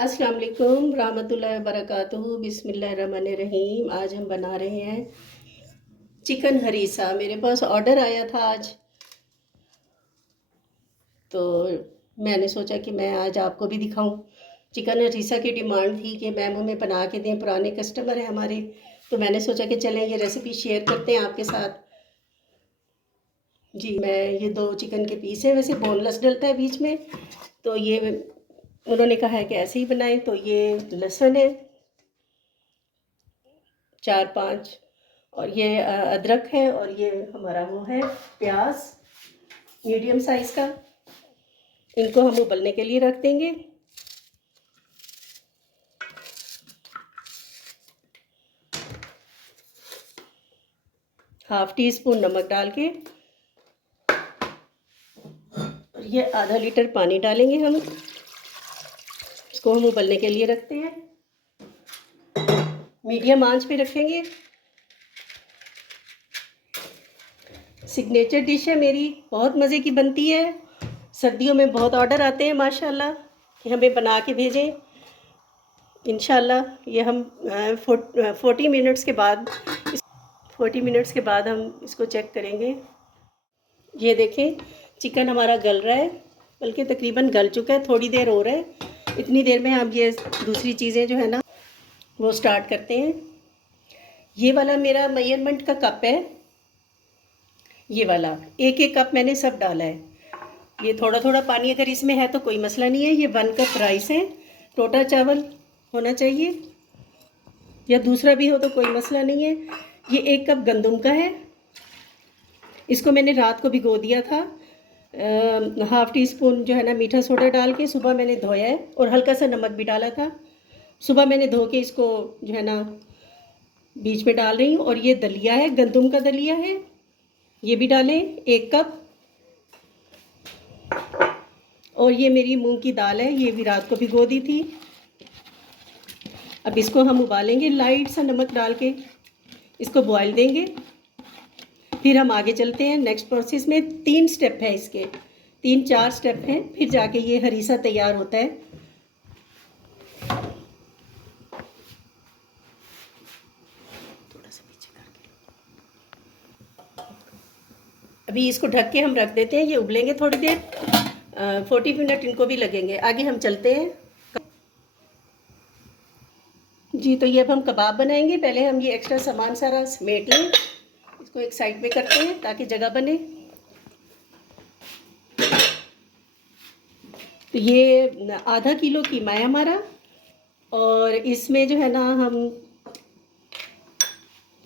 अस्सलाम वालेकुम रहमतुल्लाहि व बरकातुहू। बिस्मिल्लाहिर्रहमानिर्रहीम। आज हम बना रहे हैं चिकन हरीसा। मेरे पास ऑर्डर आया था आज, तो मैंने सोचा कि मैं आज आपको भी दिखाऊं। चिकन हरीसा की डिमांड थी कि मैम हमें बना के दें, पुराने कस्टमर हैं हमारे, तो मैंने सोचा कि चलें ये रेसिपी शेयर करते हैं आपके साथ। जी, मैं ये 2 चिकन के पीस हैं, वैसे बोनलेस डलता है बीच में, तो ये उन्होंने कहा है कि ऐसे ही बनाएं। तो ये लहसुन है 4-5, और ये अदरक है, और ये हमारा वो है प्याज मीडियम साइज़ का। इनको हम उबलने के लिए रख देंगे। ½ टी स्पून नमक डाल के, और ये आधा लीटर पानी डालेंगे हम। इसको हम उबलने के लिए रखते हैं, मीडियम आंच पे रखेंगे। सिग्नेचर डिश है मेरी, बहुत मज़े की बनती है। सर्दियों में बहुत ऑर्डर आते हैं माशाल्लाह कि हमें बना के भेजें। इंशाल्लाह ये हम 40 मिनट्स के बाद 40 मिनट्स के बाद हम इसको चेक करेंगे। ये देखें, चिकन हमारा गल रहा है, बल्कि तकरीबन गल चुका है, थोड़ी देर हो रहा है। इतनी देर में हम ये दूसरी चीज़ें जो है ना वो स्टार्ट करते हैं। ये वाला मेरा मेजरमेंट का कप है, ये वाला 1-1 कप मैंने सब डाला है। ये थोड़ा थोड़ा पानी अगर इसमें है तो कोई मसला नहीं है। ये 1 कप राइस है, टोटा चावल होना चाहिए, या दूसरा भी हो तो कोई मसला नहीं है। ये 1 कप गंदम का है, इसको मैंने रात को भिगो दिया था। ½ टी स्पून जो है ना मीठा सोडा डाल के सुबह मैंने धोया है, और हल्का सा नमक भी डाला था। सुबह मैंने धो के इसको जो है ना बीच में डाल रही हूँ। और ये दलिया है, गंदम का दलिया है, ये भी डालें 1 कप। और ये मेरी मूंग की दाल है, ये भी रात को भिगो दी थी। अब इसको हम उबालेंगे लाइट सा नमक डाल के, इसको बॉयल देंगे। फिर हम आगे चलते हैं नेक्स्ट प्रोसेस में। 3 स्टेप है इसके, 3-4 स्टेप हैं, फिर जाके ये हरीसा तैयार होता है। थोड़ा सा पीछे करके अभी इसको ढक के हम रख देते हैं, ये उबलेंगे थोड़ी देर। 40 मिनट इनको भी लगेंगे। आगे हम चलते हैं। जी, तो ये अब हम कबाब बनाएंगे। पहले हम ये एक्स्ट्रा सामान सारा समेट लें, इसको एक साइड पे करते हैं ताकि जगह बने। तो ये आधा किलो कीमा है हमारा, और इसमें जो है ना हम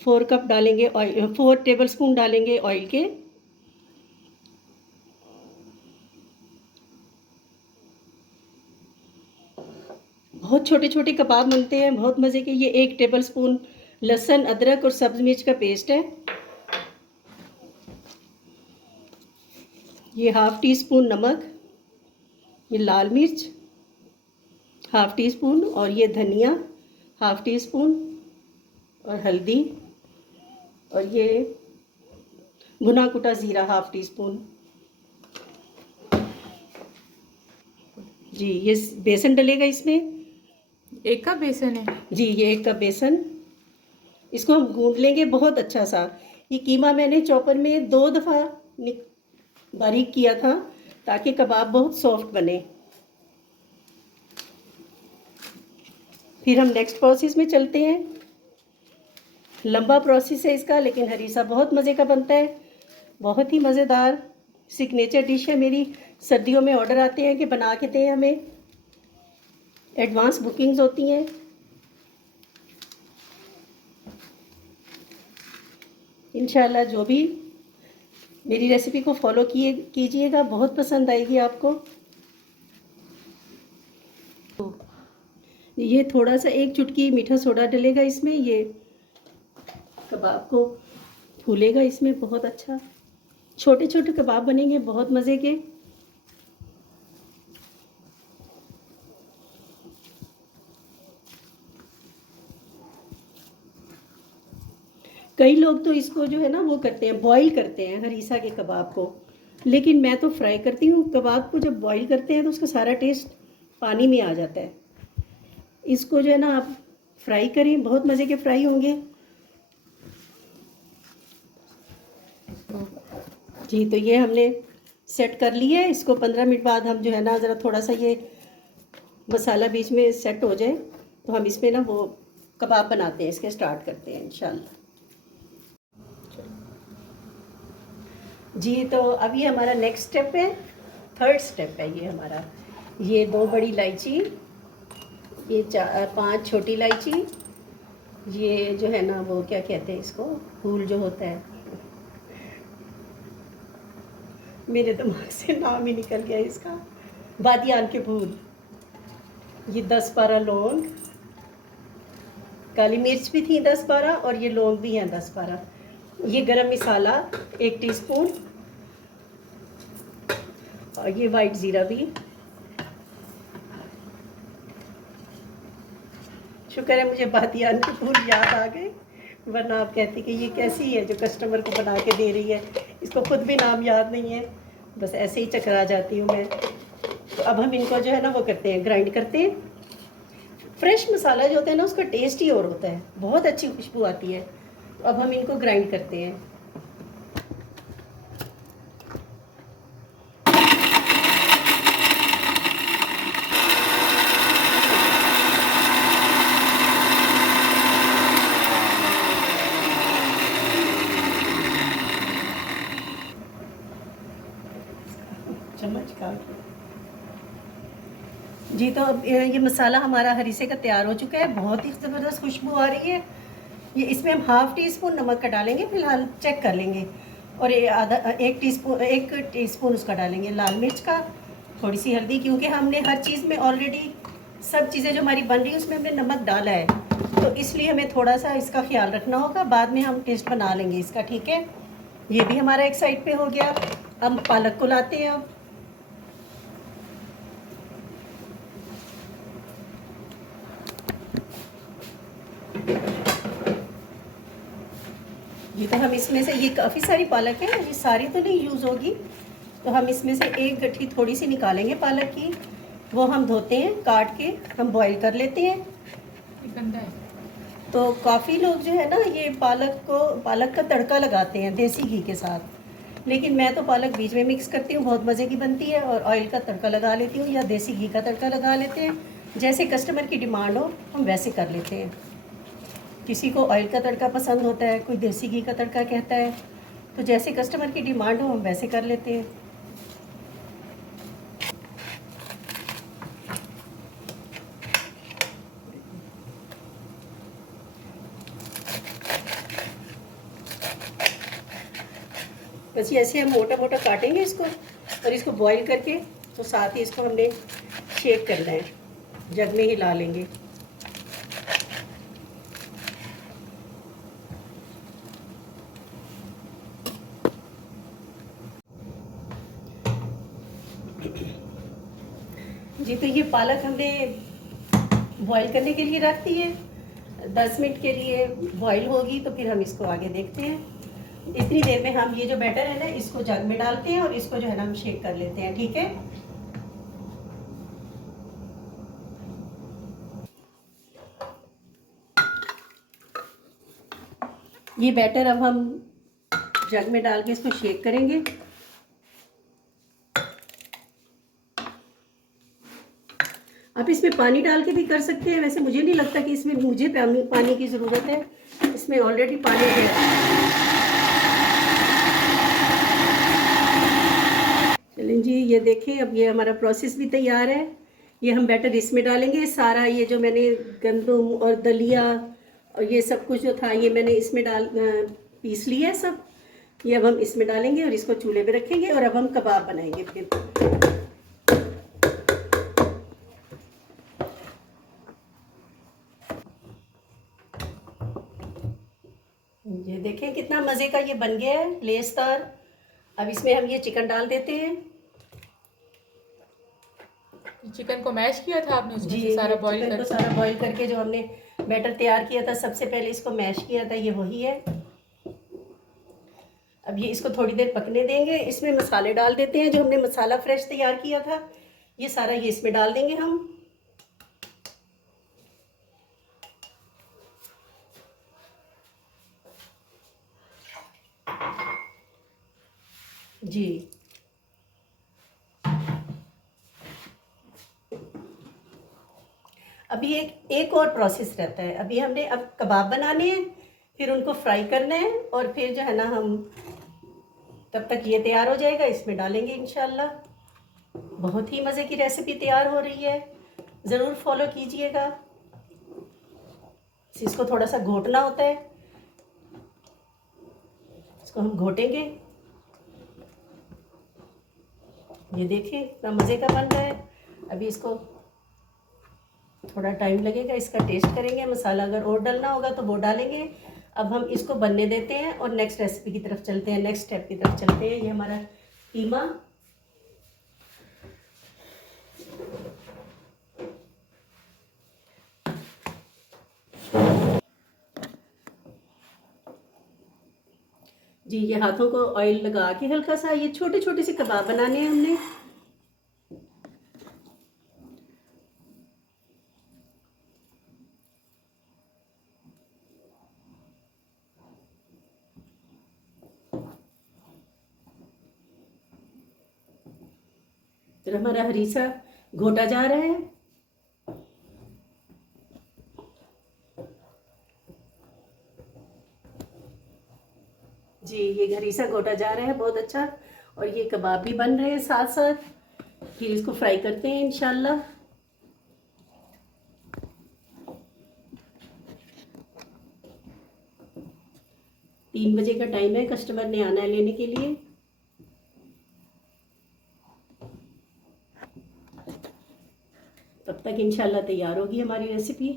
4 कप डालेंगे ऑयल, 4 टेबल स्पून डालेंगे ऑयल के। बहुत छोटे छोटे कबाब बनते हैं, बहुत मज़े के। ये 1 टेबल स्पून लहसुन, अदरक और सब्ज़ मिर्च का पेस्ट है। ये ½ टी स्पून नमक, ये लाल मिर्च ½ टी स्पून, और ये धनिया ½ टी स्पून, और हल्दी, और ये भुना कुटा ज़ीरा ½ टी स्पून। जी, ये बेसन डलेगा इसमें। 1 कप बेसन है जी, ये 1 कप बेसन। इसको हम गूंद लेंगे बहुत अच्छा सा। ये कीमा मैंने चॉपर में 2 दफ़ा बारीक किया था ताकि कबाब बहुत सॉफ्ट बने। फिर हम नेक्स्ट प्रोसेस में चलते हैं। लंबा प्रोसेस है इसका, लेकिन हरीसा बहुत मज़े का बनता है, बहुत ही मज़ेदार सिग्नेचर डिश है मेरी। सर्दियों में ऑर्डर आते हैं कि बना के दें हमें, एडवांस बुकिंग्स होती हैं। इंशाल्लाह जो भी मेरी रेसिपी को फॉलो कीजिएगा, बहुत पसंद आएगी आपको। ये थोड़ा सा 1 चुटकी मीठा सोडा डलेगा इसमें, ये कबाब को फूलेगा इसमें बहुत अच्छा। छोटे छोटे कबाब बनेंगे बहुत मज़े के। कई लोग तो इसको जो है ना वो करते हैं, बॉईल करते हैं हरीसा के कबाब को, लेकिन मैं तो फ्राई करती हूँ। कबाब को जब बॉईल करते हैं तो उसका सारा टेस्ट पानी में आ जाता है। इसको जो है ना आप फ्राई करें, बहुत मज़े के फ्राई होंगे। जी, तो ये हमने सेट कर लिया है। इसको 15 मिनट बाद हम जो है ना ज़रा थोड़ा सा ये मसाला बीच में सेट हो जाए तो हम इसमें ना वो कबाब बनाते हैं, इसके स्टार्ट करते हैं इंशाल्लाह। जी, तो अब ये हमारा नेक्स्ट स्टेप है, थर्ड स्टेप है ये हमारा। ये 2 बड़ी इलायची, ये 5 छोटी इलायची, ये जो है ना वो क्या कहते हैं इसको, फूल जो होता है, मेरे दिमाग से नाम ही निकल गया इसका, बादियान के फूल। ये 10-12 लौंग, काली मिर्च भी थी 10-12 और ये लौंग भी हैं 10-12। ये गरम मसाला 1 टीस्पून और ये वाइट ज़ीरा भी। शुक्र है मुझे बादियान के फूल याद आ गए, वरना आप कहती कि ये कैसी है जो कस्टमर को बना के दे रही है, इसको खुद भी नाम याद नहीं है, बस ऐसे ही चकरा जाती हूँ मैं। तो अब हम इनको जो है ना वो करते हैं, ग्राइंड करते हैं। फ्रेश मसाला जो होता है ना उसका टेस्ट ही और होता है, बहुत अच्छी खुशबू आती है। तो अब हम इनको ग्राइंड करते हैं। चम्मच का जी, तो अब ये मसाला हमारा हरीसे का तैयार हो चुका है, बहुत ही ज़बरदस्त खुशबू आ रही है। ये इसमें हम हाफ़ टी स्पून नमक का डालेंगे, फ़िलहाल चेक कर लेंगे। और ये आधा 1 टीस्पून उसका डालेंगे लाल मिर्च का, थोड़ी सी हल्दी, क्योंकि हमने हर चीज़ में ऑलरेडी सब चीज़ें जो हमारी बन रही है उसमें हमने नमक डाला है, तो इसलिए हमें थोड़ा सा इसका ख्याल रखना होगा, बाद में हम टेस्ट बना लेंगे इसका, ठीक है। ये भी हमारा एक साइड पे हो गया। अब पालक को लाते हैं। अब ये तो हम इसमें से, ये काफ़ी सारी पालक है, ये सारी तो नहीं यूज़ होगी, तो हम इसमें से एक गट्ठी थोड़ी सी निकालेंगे पालक की, वो हम धोते हैं, काट के हम बॉईल कर लेते हैं। गंदा है। तो काफ़ी लोग जो है ना ये पालक का तड़का लगाते हैं देसी घी के साथ, लेकिन मैं तो पालक बीच में मिक्स करती हूँ, बहुत मज़े की बनती है। और ऑयल का तड़का लगा लेती हूँ या देसी घी का तड़का लगा लेते हैं, जैसे कस्टमर की डिमांड हो हम वैसे कर लेते हैं। किसी को ऑयल का तड़का पसंद होता है, कोई देसी घी का तड़का कहता है, तो जैसे कस्टमर की डिमांड हो हम वैसे कर लेते हैं। बस ऐसे हम मोटा मोटा काटेंगे इसको, और इसको बॉईल करके तो साथ ही इसको हमने शेक करना है, जग में हिला लेंगे। जी, तो ये पालक हमने बॉईल करने के लिए रख दी है, 10 मिनट के लिए बॉईल होगी तो फिर हम इसको आगे देखते हैं। इतनी देर में हम ये जो बैटर है ना इसको जग में डालते हैं और इसको जो है ना हम शेक कर लेते हैं, ठीक है। ये बैटर अब हम जग में डाल के इसको शेक करेंगे। आप इसमें पानी डाल के भी कर सकते हैं, वैसे मुझे नहीं लगता कि इसमें मुझे पानी की ज़रूरत है, इसमें ऑलरेडी पानी है। चलें जी, ये देखें अब ये हमारा प्रोसेस भी तैयार है। ये हम बैटर इसमें डालेंगे, सारा ये जो मैंने गंदम और दलिया और ये सब कुछ जो था ये मैंने इसमें पीस लिया है सब। ये अब हम इसमें डालेंगे और इसको चूल्हे पे रखेंगे और अब हम कबाब बनाएंगे फिर। ये देखें कितना मज़े का ये बन गया है, लेसदार। अब इसमें हम ये चिकन डाल देते हैं। चिकन को मैश किया था आपने उसमें जी, से सारा बॉईल चिकन को करके? सारा बॉईल करके जो हमने बैटर तैयार किया था, सबसे पहले इसको मैश किया था, ये वही है। अब ये इसको थोड़ी देर पकने देंगे। इसमें मसाले डाल देते हैं, जो हमने मसाला फ्रेश तैयार किया था ये सारा ये इसमें डाल देंगे हम। जी। अभी एक और प्रोसेस रहता है। अभी हमने अब कबाब बनाने हैं, फिर उनको फ्राई करना है, और फिर जो है ना हम तब तक ये तैयार हो जाएगा, इसमें डालेंगे इंशाल्लाह। बहुत ही मज़े की रेसिपी तैयार हो रही है, ज़रूर फॉलो कीजिएगा। इसको थोड़ा सा घोटना होता है, इसको हम घोटेंगे। ये देखिए कितना मज़े का बन रहा है। अभी इसको थोड़ा टाइम लगेगा, इसका टेस्ट करेंगे। मसाला अगर और डालना होगा तो वो डालेंगे। अब हम इसको बनने देते हैं और नेक्स्ट रेसिपी की तरफ चलते हैं, नेक्स्ट स्टेप की तरफ चलते हैं। ये हमारा कीमा, जी, ये हाथों को ऑयल लगा के हल्का सा ये छोटे छोटे से कबाब बनाने हैं हमने। फिर हमारा हरीसा घोटा जा रहा है। जी, ये हरीसा घोटा जा रहा है बहुत अच्छा, और ये कबाब भी बन रहे हैं साथ साथ। फिर इसको फ्राई करते हैं इंशाल्लाह। 3 बजे का टाइम है, कस्टमर ने आना है लेने के लिए। तब तक इंशाल्लाह तैयार होगी हमारी रेसिपी।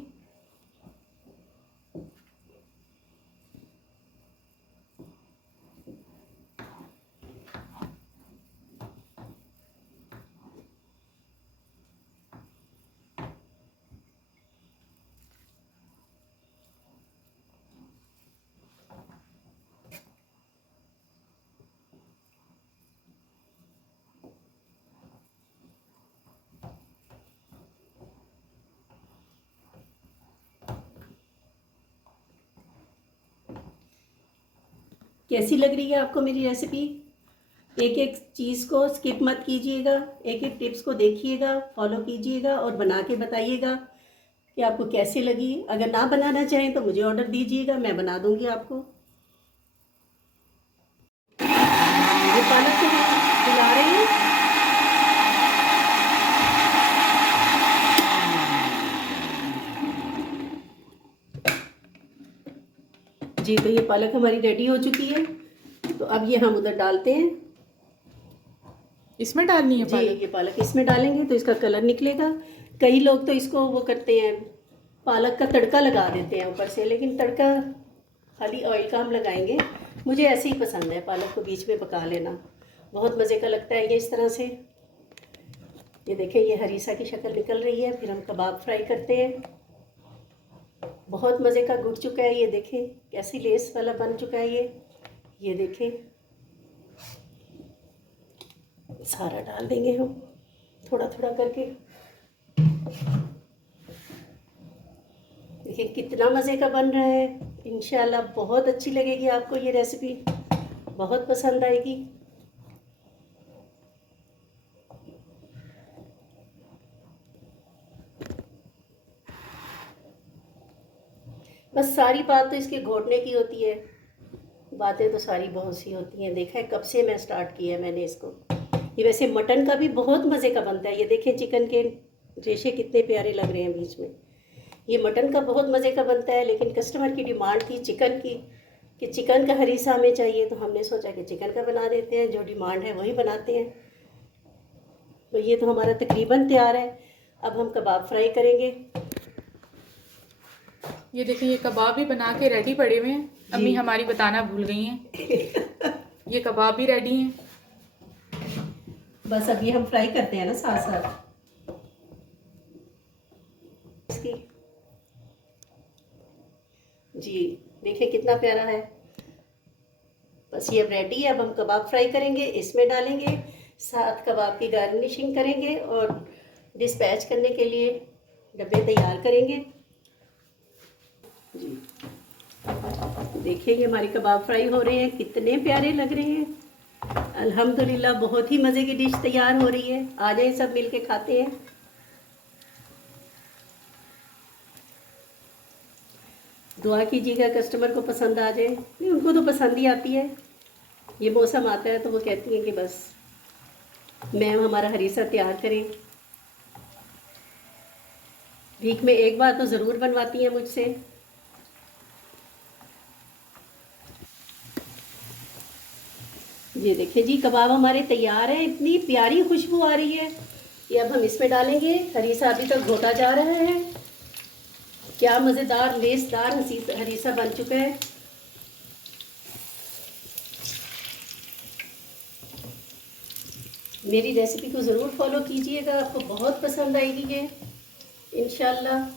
कैसी लग रही है आपको मेरी रेसिपी? एक एक चीज़ को स्किप मत कीजिएगा, एक एक टिप्स को देखिएगा, फॉलो कीजिएगा और बना के बताइएगा कि आपको कैसी लगी। अगर ना बनाना चाहें तो मुझे ऑर्डर दीजिएगा, मैं बना दूंगी आपको। ये पालक को हिला रहे हैं। जी, तो ये पालक हमारी रेडी हो चुकी है, तो अब ये हम उधर डालते हैं। इसमें डालनी है जी, पालक? ये पालक इसमें डालेंगे तो इसका कलर निकलेगा। कई लोग तो इसको वो करते हैं, पालक का तड़का लगा देते हैं ऊपर से, लेकिन तड़का खाली ऑयल का हम लगाएंगे। मुझे ऐसे ही पसंद है पालक को बीच में पका लेना, बहुत मज़े का लगता है ये इस तरह से। ये देखें, ये हरीसा की शक्ल निकल रही है। फिर हम कबाब फ्राई करते हैं। बहुत मज़े का गुड़ चुका है, ये देखें कैसी लेस वाला बन चुका है ये देखें। सारा डाल देंगे हम थोड़ा थोड़ा करके। देखिए कितना मज़े का बन रहा है। इंशाल्लाह बहुत अच्छी लगेगी आपको ये रेसिपी, बहुत पसंद आएगी। बस सारी बात तो इसके घोटने की होती है, बातें तो सारी बहुत सी होती हैं। देखा है कब से मैं स्टार्ट किया है मैंने इसको। ये वैसे मटन का भी बहुत मज़े का बनता है। ये देखें चिकन के रेशे कितने प्यारे लग रहे हैं बीच में। ये मटन का बहुत मज़े का बनता है, लेकिन कस्टमर की डिमांड थी चिकन की, कि चिकन का हरीसा हमें चाहिए, तो हमने सोचा कि चिकन का बना देते हैं। जो डिमांड है वही बनाते हैं। तो ये तो हमारा तकरीबन तैयार है। अब हम कबाब फ्राई करेंगे। ये देखिए, ये कबाब भी बना के रेडी पड़े हुए हैं। अम्मी हमारी बताना भूल गई हैं। ये कबाब भी रेडी हैं। बस अब ये हम फ्राई करते हैं ना साथ साथ इसकी। जी देखिए कितना प्यारा है। बस ये अब रेडी है। अब हम कबाब फ्राई करेंगे, इसमें डालेंगे, साथ कबाब की गार्निशिंग करेंगे और डिस्पैच करने के लिए डब्बे तैयार करेंगे। जी देखिए, ये हमारे कबाब फ्राई हो रहे हैं, कितने प्यारे लग रहे हैं। अल्हम्दुलिल्लाह बहुत ही मज़े की डिश तैयार हो रही है। आ जाए सब मिलके खाते हैं। दुआ कीजिएगा कस्टमर को पसंद आ जाए। नहीं, उनको तो पसंद ही आती है। ये मौसम आता है तो वो कहती हैं कि बस मैम हमारा हरीसा तैयार करें। वीक में एक बार तो ज़रूर बनवाती हैं मुझसे। ये देखिए जी, कबाब हमारे तैयार हैं। इतनी प्यारी खुशबू आ रही है। ये अब हम इसमें डालेंगे। हरीसा अभी तक घोटा जा रहा है। क्या मज़ेदार लेसदार हरीसा बन चुका है। मेरी रेसिपी को ज़रूर फॉलो कीजिएगा, आपको बहुत पसंद आएगी ये इंशाल्लाह।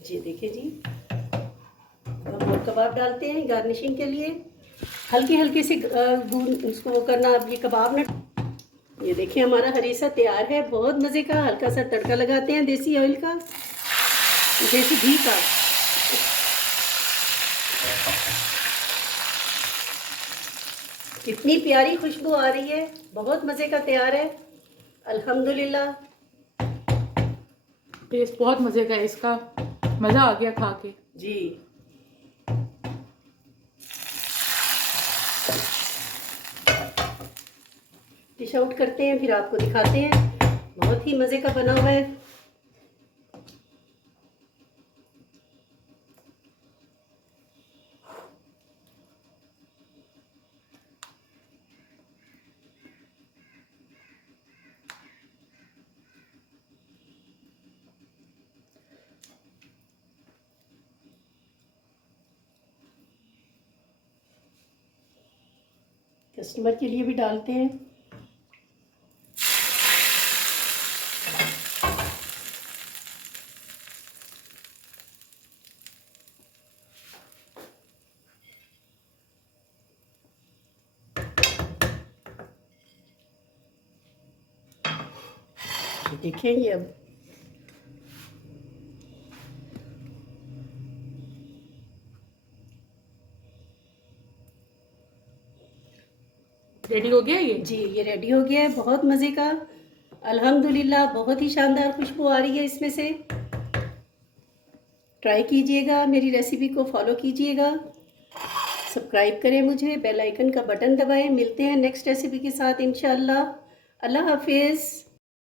जी देखिए जी, हम और कबाब डालते हैं गार्निशिंग के लिए। हल्के हल्के से उसको वो करना। अब ये कबाब ना, ये देखिए हमारा हरीसा तैयार है। बहुत मज़े का हल्का सा तड़का लगाते हैं देसी ऑयल का, देसी घी का। कितनी प्यारी खुशबू आ रही है। बहुत मज़े का तैयार है अल्हम्दुलिल्लाह। टेस्ट बहुत मज़े का है इसका। मज़ा आ गया खा के जी। डिश आउट करते हैं, फिर आपको दिखाते हैं। बहुत ही मज़े का बना हुआ है। कस्टमर के लिए भी डालते हैं। देखिए ये अब रेडी हो गया ये। जी, ये रेडी हो गया है। बहुत मज़े का अल्हम्दुलिल्लाह। बहुत ही शानदार खुशबू आ रही है इसमें से। ट्राई कीजिएगा, मेरी रेसिपी को फॉलो कीजिएगा, सब्सक्राइब करें मुझे, बेल आइकन का बटन दबाएं। मिलते हैं नेक्स्ट रेसिपी के साथ इंशाअल्लाह। अल्लाह हाफिज़।